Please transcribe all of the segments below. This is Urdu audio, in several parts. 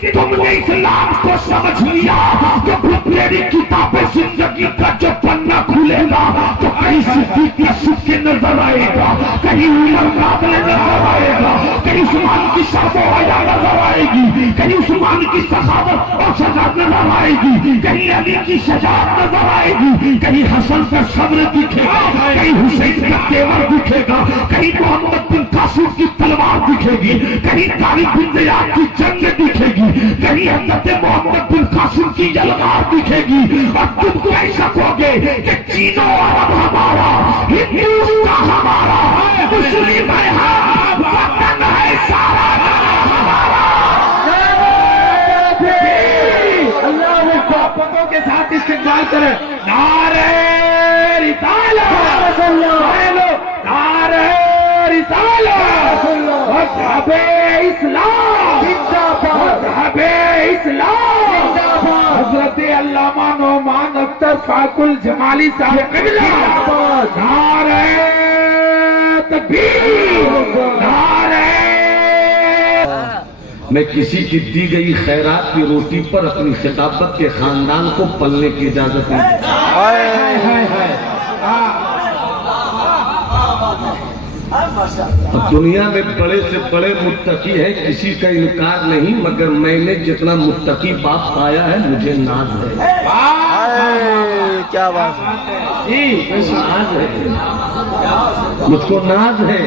تم نے اسلام کو سمجھ لیا تو پھر تیری کتاب زندگی کا جو پنہ کھلے گا تو کہیں صدیق یوسف کے نظر آئے گا، کہیں عمر قاتل نظر آئے گا، کہیں عثمان کی شرف و حیا نظر آئے گی، کہیں عثمان کی سخاوت اور شجاعت نظر آئے گی، کہیں علی کی شجاعت نظر آئے گی، کہیں حسن کا صبر دکھے گا، کہیں حسین کا تیور دکھے گا، کہیں محمد بن قاسم کی تلوار دکھے گی، کہیں طارق بن زیاد کی جنگ دکھے گی، کہیں حضرت محمد بن قاسم کی یلغار دکھے گی، اور تم کہہ سکو گے کہ چینو عرب ہمارا، ہندوستان ہمارا، مسلم ہے ہم، وطن ہے سارا ہمارا۔ اللہ محبتوں کے ساتھ استقبال کریں، نعرہ رسالت، نعرہ رسالت، مذہب اسلام، مذہب اسلام، حضرت علامہ نعمان اختر فاق الجمالی صاحب قبلہ، نعرہ تکبیر، نعرہ۔ میں کسی کی دی گئی خیرات کی روٹی پر اپنی خطابت کے خاندان کو پلنے کی اجازت نہیں۔ اب دنیا میں بڑے سے بڑے متقی ہیں، کسی کا انکار نہیں، مگر میں نے جتنا متقی باپ پایا ہے مجھے ناز ہے۔ کیا بات ہے، ناز ہے، مجھ کو ناز ہے،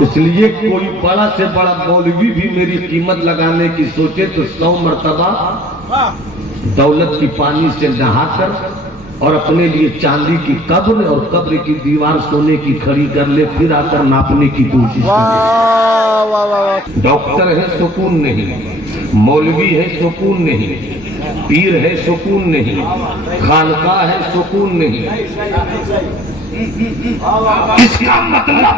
اس لیے کوئی بڑا سے بڑا مولوی بھی میری قیمت لگانے کی سوچے تو 100 مرتبہ دولت کی پانی سے نہا کر اور اپنے لیے چاندی کی قبر اور قبر کی دیوار سونے کی کھڑی کر لے، پھر آ کر ناپنے کی کوشش کرے۔ ڈاکٹر ہے سکون نہیں، مولوی ہے سکون نہیں، پیر ہے سکون نہیں، خانقاہ ہے سکون نہیں۔ اس کا مطلب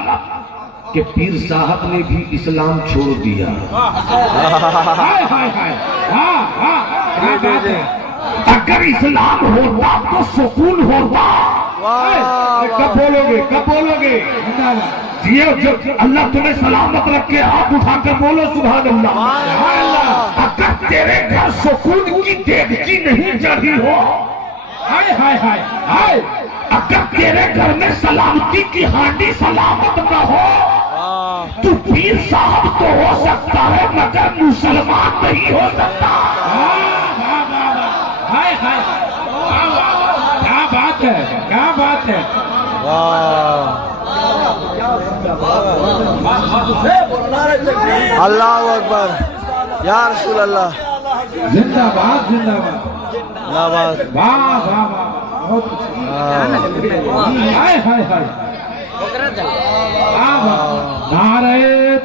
کہ پیر صاحب نے بھی اسلام چھوڑ دیا۔ اگر اسلام ہوتا تو سکون ہوتا۔ کب بولو گے، کب بولو گے؟ اللہ تمہیں سلامت رکھے، ہاتھ اٹھا کر بولو سبحان اللہ۔ اگر تیرے گھر سکون کی دیگچی نہیں چڑھی ہو، اگر تیرے گھر میں سلامتی کی ہانڈی سلامت نہ ہو تو پیر صاحب تو ہو سکتا ہے مگر مسلمان نہیں ہو سکتا۔ کیا بات ہے، کیا بات ہے۔ اللہ اکبر، یا رسول اللہ، زندہ باد، زندہ باد، زندہ باد، واہ واہ واہ، بہت ہائے ہائے ہائے، نعرہ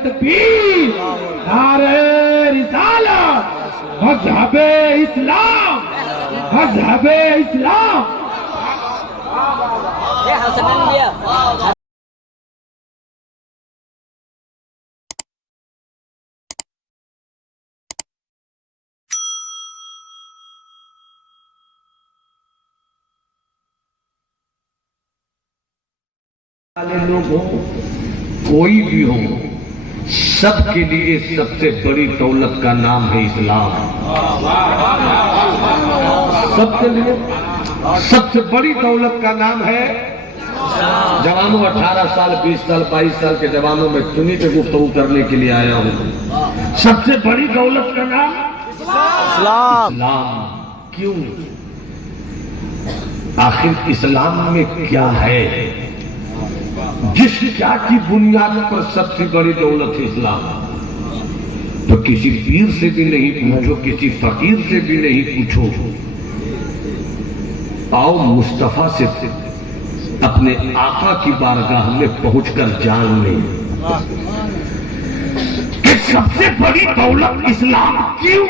تکبیر، نعرہ رسالت، مذہب اسلام، مذہب اسلام۔ لوگ ہو، کوئی بھی ہو، سب کے لیے سب سے بڑی دولت کا نام ہے اسلام۔ سب کے لیے سب سے بڑی دولت کا نام ہے جوانوں، 18 سال 20 سال 22 سال کے جوانوں میں چنی پہ گفتگو کرنے کے لیے آیا ہوں۔ سب سے بڑی دولت کا نام اسلام۔ اسلام۔ کیوں؟ آخر اسلام میں کیا ہے؟ جس کیا کی بنیاد پر سب سے بڑی دولت ہے اسلام؟ تو کسی پیر سے بھی نہیں پوچھو، کسی فقیر سے بھی نہیں پوچھو، آؤ مصطفیٰ سے اپنے آقا کی بارگاہ میں پہنچ کر جان لیں کہ سب سے بڑی دولت اسلام کیوں؟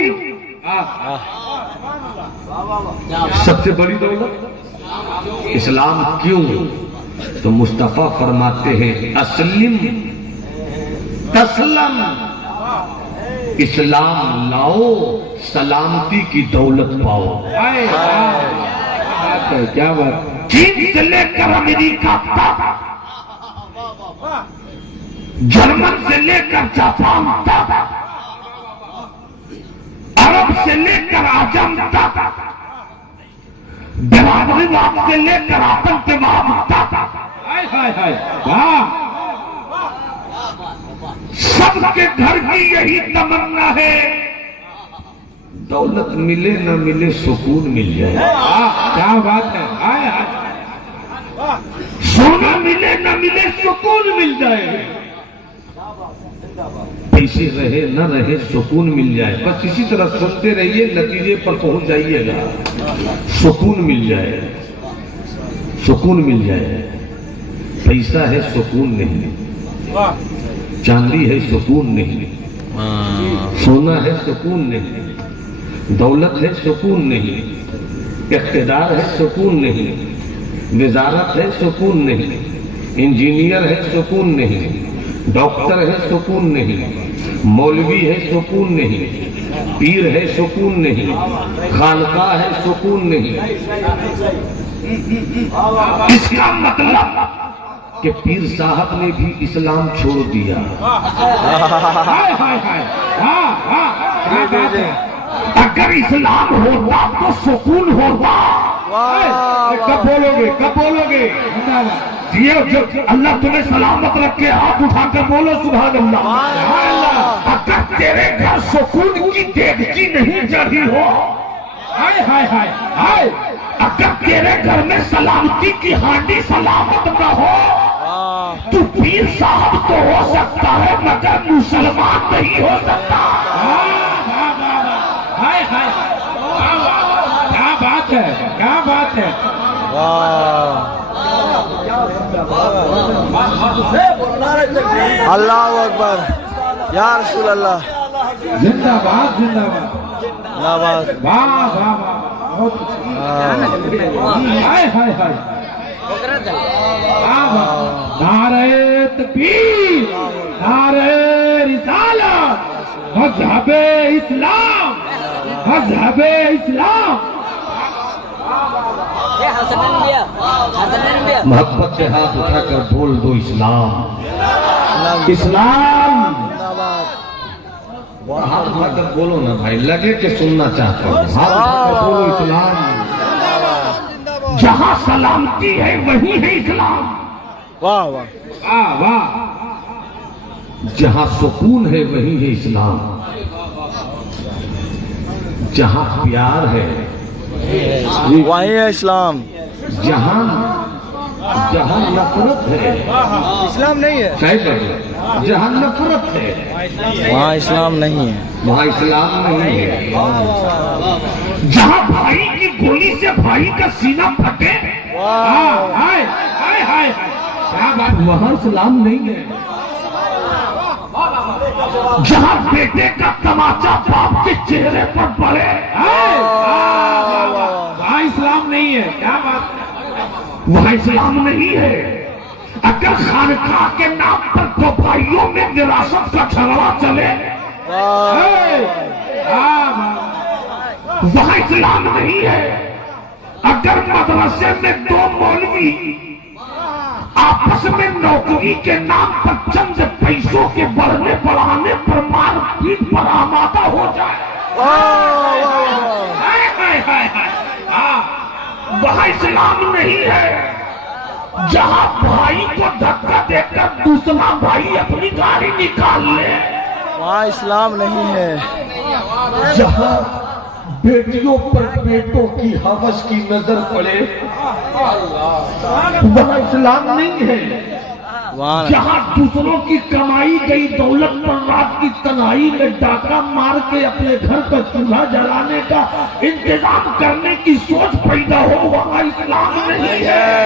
سب سے بڑی دولت اسلام کیوں؟ تو مصطفیٰ فرماتے ہیں اسلم تسلم، اسلام لاؤ سلامتی کی دولت پاؤ۔ کیا بات، چین سے لے کر امریکہ تک، جرمن سے لے کر جاپان تک، سے لے کر آجم تک، برادری واد سے لے کر آتنکواد تک، سب کے گھر کی یہی تمنا ہے، دولت ملے نہ ملے سکون مل جائے. کیا بات ہے، سونا ملے نہ ملے سکون مل جائے، پیسے رہے نہ رہے سکون مل جائے. بس اسی طرح سنتے رہیے، نتیجے پر پہنچ جائیے گا. سکون مل جائے، سکون مل جائے. پیسہ ہے سکون نہیں، چاندی ہے سکون نہیں، سونا ہے سکون نہیں، دولت ہے سکون نہیں، اقتدار ہے سکون نہیں، وزارت ہے سکون نہیں، انجینئر ہے سکون نہیں، ڈاکٹر ہے سکون نہیں، مولوی ہے سکون نہیں، پیر ہے سکون نہیں، خانقاہ ہے سکون نہیں. اس کا مطلب کہ پیر صاحب نے بھی اسلام چھوڑ دیا. اگر اسلام ہوتا تو سکون ہوتا. کب بولو گے، کب بولو گے؟ اللہ تمہیں سلامت رکھے، ہاتھ اٹھا کر بولو سبحان اللہ. اگر تیرے گھر سکون کی دیگچی نہیں چڑھی ہو، اگر تیرے گھر میں سلامتی کی ہانڈی سلامت نہ ہو، تو پیر صاحب تو ہو سکتا ہے مگر مسلمان نہیں ہو سکتا. کیا بات ہے، کیا بات ہے. اللہ اکبر، یا رسول اللہ. زندہ باد، زندہ باد. زندہ باد. واہ واہ واہ، بہت ہائے ہائے ہائے. نعرہ تکبیر، نعرہ رسالت، مذہب اسلام، مذہب اسلام. محبت سے ہاتھ اٹھا کر بول دو اسلام، اسلام. ہاتھ اٹھا کر بولو نا بھائی، لگے کہ سننا چاہتے ہو. ہاتھ اٹھا کر بولو اسلام. جہاں سلامتی ہے وہی ہے اسلام. واہ واہ. واہ. جہاں سکون ہے وہی ہے اسلام. جہاں پیار ہے وہی ہے اسلام. جہاں نفرت ہے اسلام نہیں ہے. صحیح بات ہے. جہاں نفرت ہے وہاں اسلام نہیں ہے. وہاں اسلام نہیں ہے. جہاں بھائی کی گولی سے بھائی کا سینہ پھٹے، وہاں اسلام نہیں ہے. جہاں بیٹے کا تماچا باپ کے چہرے پر پڑے، وہاں اسلام نہیں ہے. کیا بات ہے، وہاں اسلام نہیں ہے. اگر خانقاہ کے نام پر دو بھائیوں میں وراثت کا جھگڑا چلے، وہاں اسلام نہیں ہے. اگر مدرسے میں دو مولوی آپس میں نوکری کے نام پر چند پیسوں کے بڑھنے بڑھانے پر مار پیٹ پر آمادہ ہو جائے، وہاں اسلام نہیں ہے. جہاں بھائی کو دھکا دے کر دوسرا بھائی اپنی گاڑی نکال لے، وہاں اسلام نہیں ہے. جہاں بیٹیوں پر بیٹوں کی ہوس کی نظر پڑے وہاں اسلام نہیں ہے. جہاں دوسروں کی کمائی گئی دولت پر رات کی تنہائی میں ڈاکہ مار کے اپنے گھر کا چولہا جلانے کا انتظام کرنے کی سوچ پیدا ہو، وہاں اسلام نہیں ہے.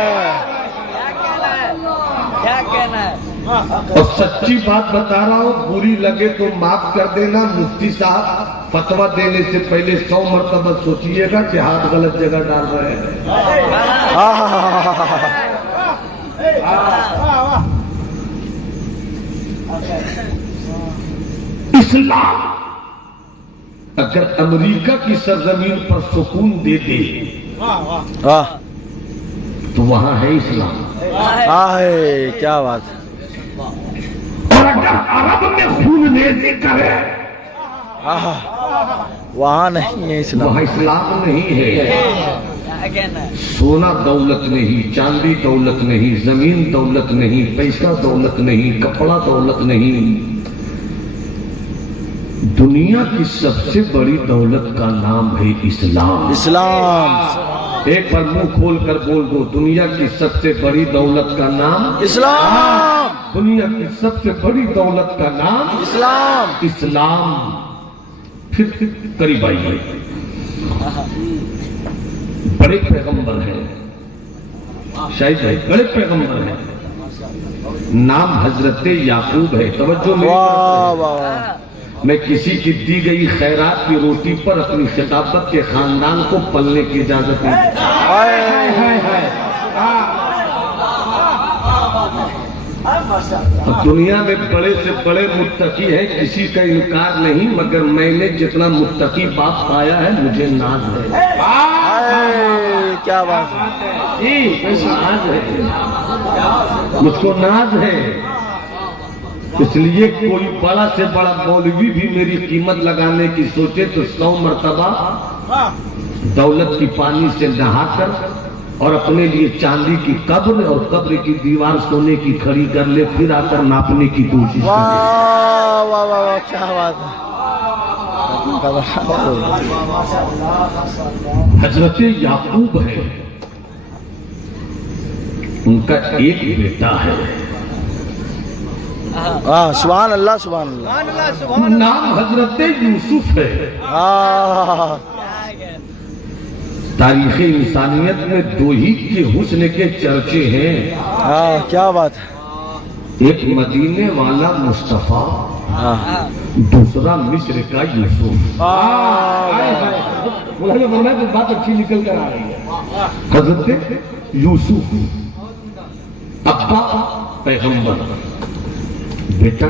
کیا کہنا ہے؟ اور سچی بات بتا رہا ہوں، بری لگے تو معاف کر دینا. مفتی صاحب فتویٰ دینے سے پہلے 100 مرتبہ سوچئے گا کہ ہاتھ غلط جگہ ڈال رہے ہیں. اسلام اگر امریکہ کی سرزمین پر سکون دے دے تو وہاں ہے اسلام. کیا بات ہے. اور اگر عرب میں خون ریزی کرے وہاں نہیں ہے اسلام. وہاں اسلام نہیں ہے. کیا کہنا ہے؟ سونا دولت نہیں, چاندی دولت نہیں, زمین دولت نہیں, پیسہ دولت نہیں, کپڑا دولت نہیں. دنیا کی سب سے بڑی دولت کا نام ہے اسلام. اسلام. ایک بار منہ کھول کر بول دو, دنیا کی سب سے بڑی دولت کا نام اسلام. دنیا کی سب سے بڑی دولت کا نام اسلام. اسلام. پھر قریب آئیے. بڑے پیغمبر ہیں شاید ہے, بڑے پیغمبر ہیں. نام حضرت یعقوب ہے. توجہ میری واہ طرف واہ. ہے. میں کسی کی دی گئی خیرات کی روٹی پر اپنی خطابت کے خاندان کو پلنے کی اجازت نہیں. دنیا میں بڑے سے بڑے متقی ہیں, کسی کا انکار نہیں, مگر میں نے جتنا متقی باپ پایا ہے مجھے ناز ہے. کیا بات ہے. ناز ہے, مجھ کو ناز ہے. اس لیے کوئی بڑا سے بڑا مولوی بھی میری قیمت لگانے کی سوچے تو 100 مرتبہ دولت کی پانی سے نہا کر اور اپنے لیے چاندی کی قبر اور قبر کی دیوار سونے کی کھڑی کر لے, پھر آ کر ناپنے کی کوشش کرے. واہ واہ واہ. کیا بات ہے. حضرت یعقوب ہے, ان کا ایک بیٹا ہے, سبحان اللہ سبحان اللہ. نام حضرت یوسف ہے. تاریخ انسانیت میں 2 ہی کے حسن کے چرچے ہیں. کیا بات ہے. ایک مدینے والا مصطفیٰ, دوسرا مصر کا یوسف. بات اچھی نکل کر آ رہی ہے. حضرت یوسف ابا پیغمبر, بیٹا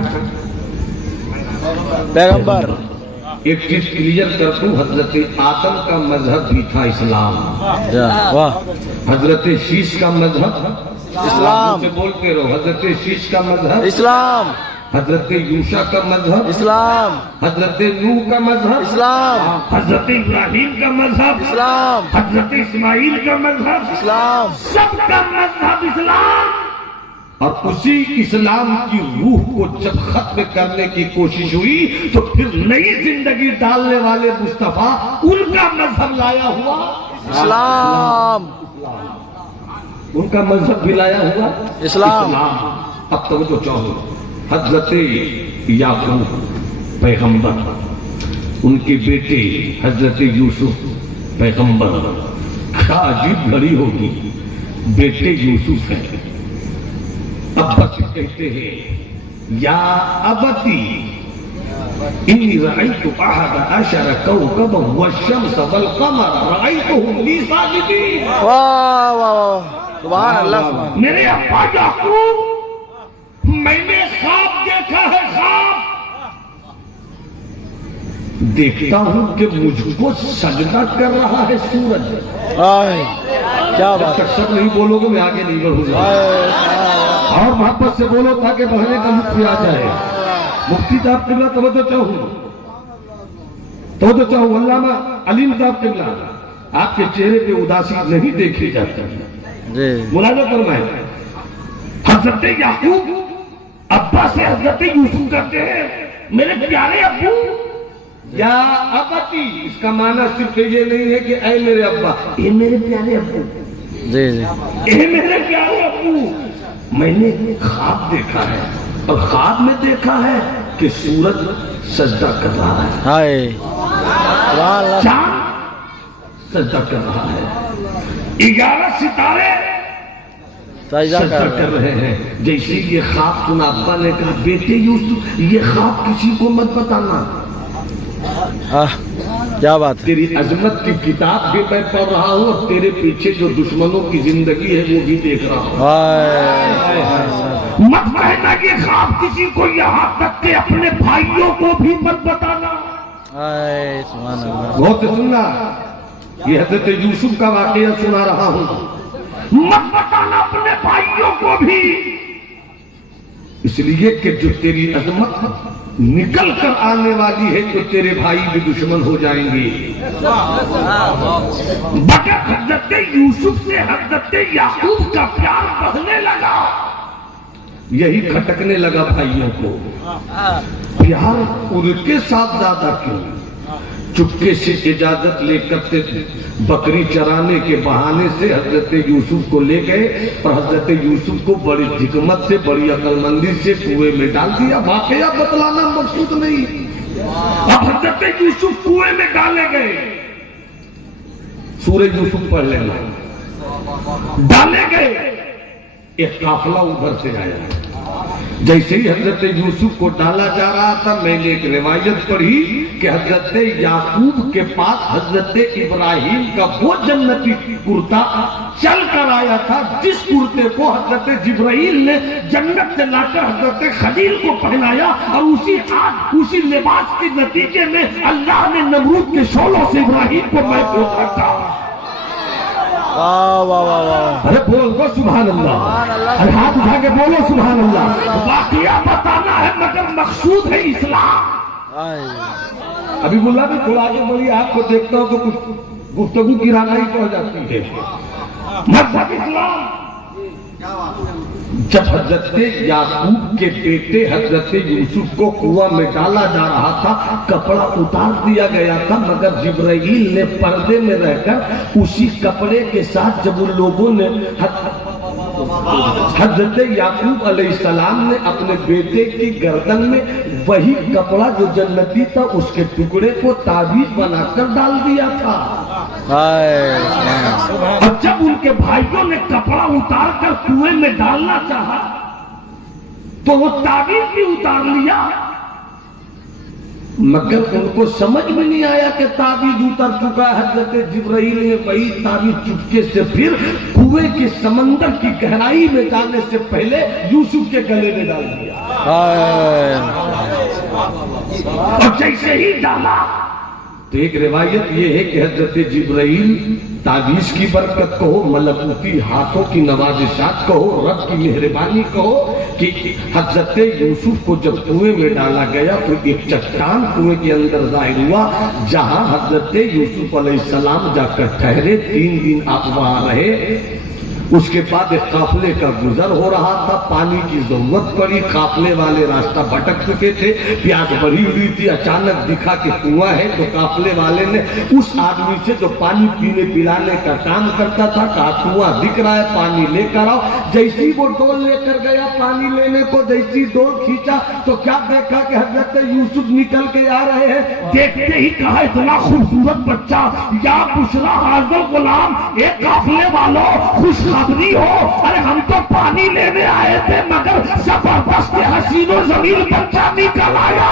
پیغمبر. ایک چیز کلیئر کر دوں, حضرت آدم کا مذہب بھی تھا اسلام. واہ. حضرت شیش کا مذہب اسلام. سے بولتے رہو. حضرت شیش کا مذہب اسلام. حضرت یوشا کا مذہب اسلام. حضرت نوح کا مذہب اسلام. حضرت ابراہیم کا مذہب اسلام. حضرت اسماعیل کا مذہب اسلام. سب کا مذہب اسلام. اور اسی اسلام کی روح کو جب ختم کرنے کی کوشش ہوئی تو پھر نئی زندگی ڈالنے والے مصطفیٰ ان کا مذہب لایا ہوا اسلام. ان کا مذہب بھی لایا ہوا اسلام. اب توجہ چاہو. حضرت یعقوب پیغمبر, ان کے بیٹے حضرت یوسف پیغمبر. کیا عجیب گھڑی ہوگی, بیٹے یوسف ہیں. ابا سے کہتے ہیں یا ابتی انی رأیت احد عشر کوكبا والشمس والقمر رأیتهم لی ساجدین. واہ واہ واہ. سبحان اللہ سبحان. میرے ابا یعقوب, میں نے خواب دیکھا ہے. خواب دیکھتا ہوں کہ مجھ کو سجدہ کر رہا ہے سورج. کیا بات. تک سب نہیں بولو گے میں آگے نہیں بڑھوں گا, اور محبت سے بولو تاکہ بڑھنے کا لطف آ جائے. مفتی صاحب قبلہ توجہ چاہوں. علامہ علیم صاحب قبلہ, آپ کے چہرے پہ اداسی نہیں دیکھی جاتی. ملاحظہ فرمائیں. حضرت یعقوب ابا سے حضرت یوسف کرتے ہیں میرے پیارے ابو. یا ابتی, اس کا معنی صرف یہ نہیں ہے کہ اے میرے ابا, اے میرے پیارے ابو. جی جی. اے میرے پیارے ابو, میں نے خواب دیکھا ہے اور خواب میں دیکھا ہے کہ سورج سجدہ کر رہا ہے. ہائے. سبحان اللہ. چاند سجدہ کر رہا ہے. 11 ستارے سجدہ کر رہے ہیں. جیسے یہ خواب سنا, ابا نے کہا بیٹے یوسف یہ خواب کسی کو مت بتانا. کیا بات ہے. تیری عظمت کی کتاب بھی میں پڑھ رہا ہوں اور تیرے پیچھے جو دشمنوں کی زندگی ہے وہ بھی دیکھ رہا ہوں. مت کہنا کہ خواب کسی کو, یہاں تک کہ اپنے بھائیوں کو بھی مت بتانا. سبحان اللہ. بہت سننا, یہ حضرت یوسف کا واقعہ سنا رہا ہوں. مت بتانا اپنے بھائیوں کو بھی. اس لیے کہ جو تیری عظمت نکل کر آنے والی ہے تو تیرے بھائی بھی دشمن ہو جائیں گے. مگر حضرت یوسف سے حضرت یعقوب کا پیار بڑھنے لگا. یہی کھٹکنے لگا بھائیوں کو. پیار ان کے ساتھ زیادہ کیوں؟ چپکے سے اجازت لے کر بکری چرانے کے بہانے سے حضرت یوسف کو لے گئے اور حضرت یوسف کو بڑی حکمت سے بڑی عقل مندی سے کنویں میں ڈال دیا. واقعہ بتلانا مقصود نہیں. اب حضرت یوسف کنویں میں ڈالے گئے. سورہ یوسف پڑھ لینا. ڈالے گئے. ایک قافلہ ادھر سے آیا. جیسے ہی حضرت یوسف کو ڈالا جا رہا تھا میں نے ایک روایت پڑھی کہ حضرت یعقوب کے پاس حضرت ابراہیم کا وہ جنتی کرتا چل کر آیا تھا جس کرتے کو حضرت جبرائیل نے جنت سے لا کر حضرت خلیل کو پہنایا اور اسی لباس کے نتیجے میں اللہ نے نمرود کے شعلوں سے ابراہیم کو محفوظ رکھا. واہ واہ واہ واہ. ارے بول دو سبحان اللہ. ارے ہاتھ اٹھا کے بولو سبحان اللہ. واقعہ بتانا ہے مگر مقصود ہے اسلام. ابھی ملا بھی تھوڑا آگے بڑھی آپ کو دیکھتا ہوں تو کچھ گفتگو کی رانائی پڑ جاتی ہے. مذہب اسلام. جب حضرت یعقوب کے بیٹے حضرت یوسف کو کنواں میں ڈالا جا رہا تھا کپڑا اتار دیا گیا تھا مگر جبرائیل نے پردے میں رہ کر اسی کپڑے کے ساتھ جب ان لوگوں نے حضرت یعقوب علیہ السلام نے اپنے بیٹے کی گردن میں وہی کپڑا جو جنتی تھا اس کے ٹکڑے کو تعویذ بنا کر ڈال دیا تھا. اور جب ان کے بھائیوں نے کپڑا اتار کر کنویں میں ڈالنا چاہا تو وہ تعویذ بھی اتار لیا مگر ان کو سمجھ میں نہیں آیا کہ تعویذ اتر چکا ہے. حضرت جبرائیل نے وہی تعویذ چپکے سے پھر کنویں کے سمندر کی گہرائی میں جانے سے پہلے یوسف کے گلے میں ڈال دیا. اور جیسے ہی ڈالا تو ایک روایت یہ ہے کہ حضرت جبرائیل تعویذ کی برکت کہو ملکوتی ہاتھوں کی نوازشات کہو رب کی مہربانی کہو کہ حضرت یوسف کو جب کنویں میں ڈالا گیا تو ایک چٹان کنویں کے اندر ظاہر ہوا جہاں حضرت یوسف علیہ السلام جا کر ٹھہرے. 3 دن آپ وہاں رہے. اس کے بعد ایک قافلے کا گزر ہو رہا تھا. پانی کی ضرورت پڑی. قافلے والے راستہ بھٹک چکے تھے. پیاس بڑھی ہوئی تھی. اچانک دکھا کہ کنواں ہے تو قافلے والے نے اس آدمی سے جو پانی پینے پلانے کا کام کرتا تھا کہا کنواں دکھ رہا ہے پانی لے کر آؤ. جیسی وہ ڈول لے کر گیا پانی لینے کو جیسی ڈول کھینچا تو کیا دیکھا کہ حضرت یوسف نکل کے آ رہے ہیں. دیکھتے ہی کہا اتنا خوبصورت بچہ یا بشرا حاضر غلام ایک قافلے والوں خوش خبری ہو. ارے ہم تو پانی لینے آئے تھے مگر زبردست حسین و جمیل بچہ نکل آیا.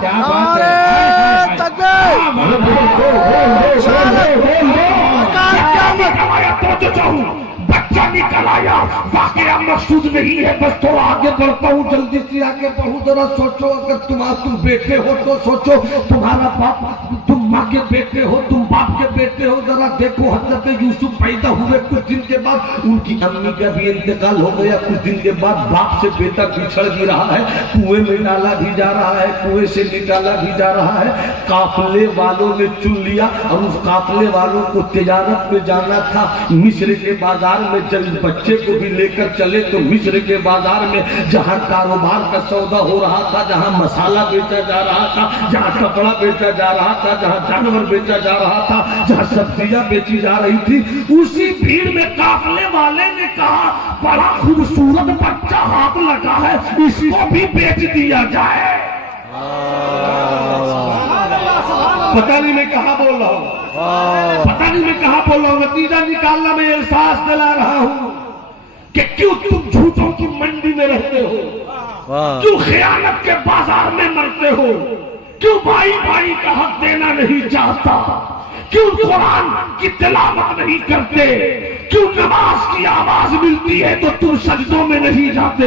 کیا بات ہے. بچہ نکل آیا. واقعہ مقصود نہیں ہے بس تھوڑا آگے بڑھتا ہوں جلدی سے آگے بڑھوں. ذرا سوچو اگر تم بیٹے ہو تو سوچو تمہارا باپ تم ماں کے بیٹے ہو تم باپ کے بیٹے ہو. ذرا دیکھو حضرت یوسف پیدا ہوئے کچھ دن کے بعد ان کی امی کا بھی انتقال ہو گیا. کچھ دن کے بعد باپ سے بیٹا بچھڑ بھی رہا ہے. کنویں میں ڈالا بھی جا رہا ہے کنویں سے نکالا بھی جا رہا ہے. قافلے والوں نے چن لیا اور اس قافلے والوں کو تجارت میں جانا تھا. مصر کے بازار میں جب بچے کو بھی لے کر چلے تو مصر کے بازار میں جہاں کاروبار کا سودا ہو رہا تھا جہاں مسالہ بیچا جا رہا تھا جہاں کپڑا بیچا جا رہا تھا جہاں جانور بیچا جا رہا تھا جہاں سبزیاں بیچی جا رہی تھی اسی بھیڑ میں قافلے والے نے کہا بڑا خوبصورت بچہ ہاتھ لگا ہے اسی کو بھی بیچ دیا جائے. پتہ نہیں میں کہاں بول رہا ہوں. پتہ نہیں میں کہاں بول رہا ہوں. نتیجہ نکالنا میں احساس دلا رہا ہوں کہ کیوں تم جھوٹوں کی منڈی میں رہتے ہو, کیوں خیانت کے بازار میں مرتے ہو, کیوں بھائی بھائی کا حق دینا نہیں چاہتا, کیوں قرآن کی تلاوت نہیں کرتے, کیوں نماز کی آواز ملتی ہے تو تم سجدوں میں نہیں جاتے؟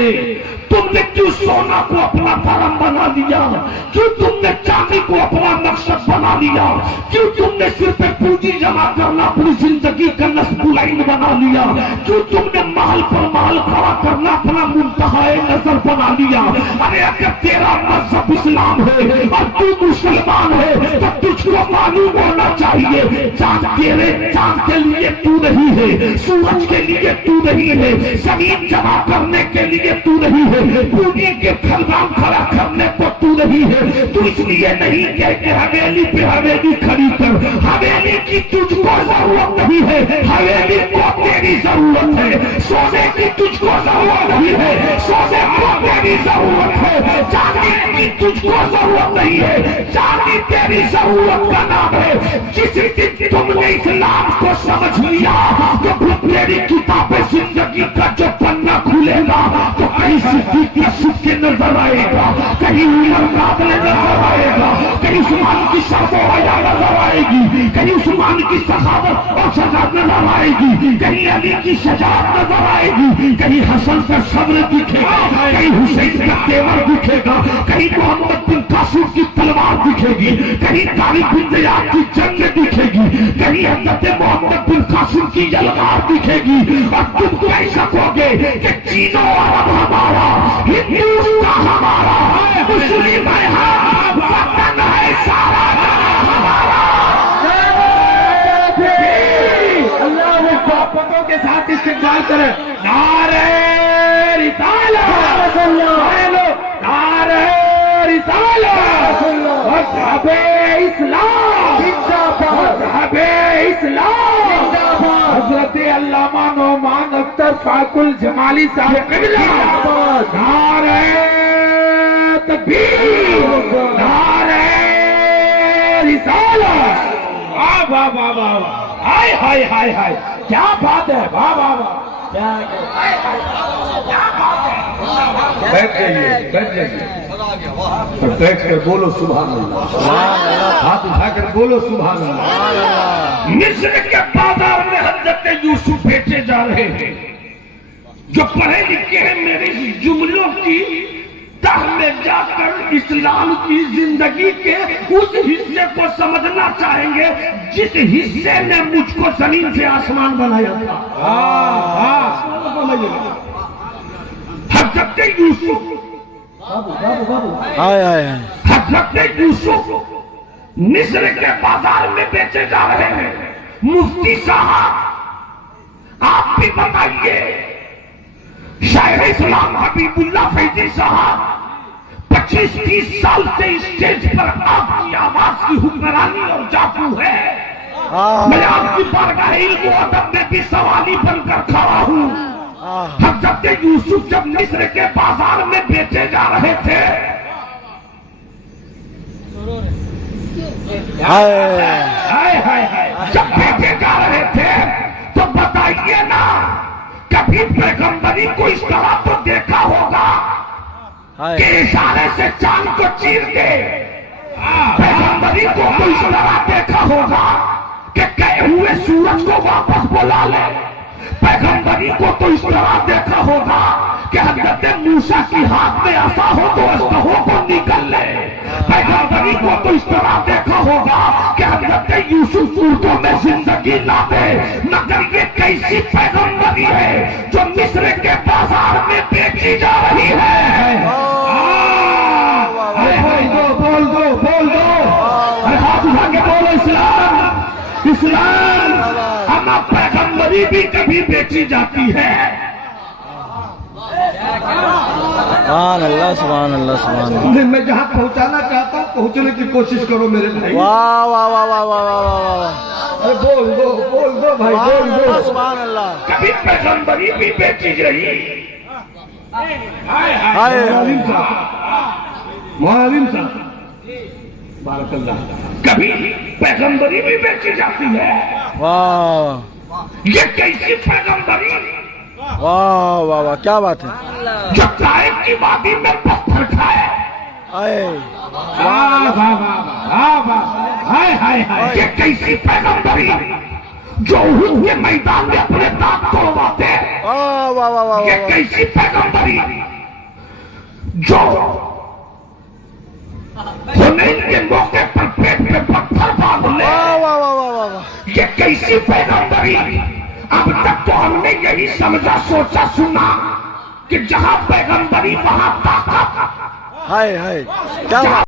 تم نے کیوں سونا کو اپنا دھرم بنا لیا؟ کیوں تم نے چاندی کو اپنا مقصد بنا لیا؟ کیوں تم نے صرف پونجی جمع کرنا اپنی زندگی کا نصب العین بنا لیا؟ کیوں تم نے محل پر محل کھڑا کرنا اپنا منتہا نظر بنا لیا؟ ارے اگر تیرا مذہب اسلام ہے اور تو مسلمان ہے تو تجھ کو معلوم ہونا چاہیے چاند کے لیے تو نہیں ہے، سورج کے لیے تو نہیں ہے، زمین جمع کرنے کے لیے تو نہیں ہے، پونجی کے خلبان کھڑا کرنے کو تو نہیں ہے۔ تو اس لیے نہیں کہ حویلی پہ حویلی کھڑی کر، حویلی کی تجھ کو ضرورت نہیں ہے، حویلی کو تیری ضرورت ہے۔ سونے کی تجھ کو ضرورت نہیں ہے، سونے کو تیری ضرورت ہے۔ چاندی کی تجھ کو ضرورت نہیں ہے، چاندی تیری ضرورت کا نام ہے۔ جس دن تم نے اسلام کو سمجھ لیا تو تیری کتاب زندگی کا جو پنا کھلے گا تو کہیں صدیق یوسف کے نظر آئے گا، کہیں عمر قادر نظر آئے گا، کہیں عثمان کی شرف و حیا نظر آئے گی، کہیں عثمان کی سخاوت اور شجاعت نظر آئے گی، کہیں علی کی شجاعت نظر آئے گی، کہیں حسن کا صبر دکھے گا، کہیں حسین کا تیور دکھے گا، کہیں محمد بن قاسم کی تلوار دکھے گی، کہیں طارق بن زیاد کی جنگ دکھے گی، کہیں حضرت محمد بن قاسم کی یلغار دکھے گی، اور تم کہہ سکو گے کہ چینو عرب ہمارا، ہندوستان ہمارا، مسلم ہے ہم، وطن ہے سارا ہمارا۔ اللہ وہ محبتوں کے ساتھ استقبال کرے، نعرہ رسالت، نعرہ رسالت، مذہب اسلام، مذہب اسلام، حضرت علامہ نعمان اختر فاق الجمالی صاحب قبلہ، نعرہ تکبیر، نعرہ رسالت۔ واہ واہ واہ واہ واہ، ہائے ہائے ہائے ہائے، کیا بات ہے، واہ واہ واہ، کیا بات ہے۔ بیٹھ جائیے، بیٹھ جائیے، بیٹھ کر بولو سبحان اللہ، ہاتھ اٹھا کر بولو سبحان اللہ۔ مصر کے بازار میں حضرت یوسف بیچے جا رہے ہیں۔ جو پڑھے لکھے ہیں میرے اس جملوں کی تہ میں جا کر اسلام کی زندگی کے اس حصے کو سمجھنا چاہیں گے جس حصے نے مجھ کو زمین سے آسمان بنایا تھا۔ حضرت یوسف، حضرت یوسف مصر کے بازار میں بیچے جا رہے ہیں۔ مفتی صاحب آپ بھی بتائیے، شاعر اسلام حبیب اللہ فیضی صاحب 25-30 سال سے اسٹیج پر آپ کی آواز کی حکمرانی اور جادو ہے۔ میں آپ کی بارگاہ علم و ادب میں بھی سوالی بن کر کھڑا ہوں۔ حضرت یوسف جب مصر کے بازار میں بیچے جا رہے تھے، جب بیچے جا رہے تھے تو بتائیے نا، کبھی پیغمبری کو اس طرح تو دیکھا ہوگا کہ اشارے سے چاند کو چیر دے؟ پیغمبری کو اس طرح دیکھا ہوگا کہ گئے ہوئے سورج کو واپس بلا لے؟ پیغمبری کو تو اس طرح دیکھا ہوگا کہ حضرت موسیٰ کی ہاتھ میں عصا ہو تو اژدہوں کو نگل لے؟ پیغمبری کو تو اس طرح دیکھا ہوگا کہ حضرت یوسف اردو میں زندگی لا دے؟ مگر یہ کیسی پیغمبری ہے جو مصر کے بازار میں بیچی جا رہی ہے؟ بول دو، بول دو، ہاتھ اٹھا کے بولو اسلام، اسلام۔ اما پیغمبری بھی کبھی بیچی جاتی ہے۔ سبحان اللہ، سبحان اللہ، سبحان اللہ۔ میں جہاں پہنچانا چاہتا ہوں پہنچنے کی کوشش کرو میرے بھائی۔ واہ واہ واہ واہ واہ واہ واہ، بول دو بھائی، بول دو۔ سبحان اللہ۔ کبھی پیغمبری بھی بیچی گئی۔ معلم صاحب، معلم صاحب، بارک اللہ، کبھی پیغمبری بھی بیچی جاتی ہے۔ واہ، یہ کیسی پیغمبری واہ واہ واہ، کیا بات ہے۔ جو طائف کی وادی میں پتھر کھائے؟ یہ کیسی پیغمبری جو احد کے میدان میں اپنے دانت توڑواتے ہیں. واہ واہ واہ واہ یہ کیسی پیغمبری جو حنین کے موقع پر پیٹ پہ پتھر باندھ لے. واہ واہ واہ واہ واہ. یہ کیسی پیغمبری. اب تک تو ہم نے یہی سمجھا سوچا سنا کہ جہاں پیغمبری وہاں طاقت. ہائے ہائے کیا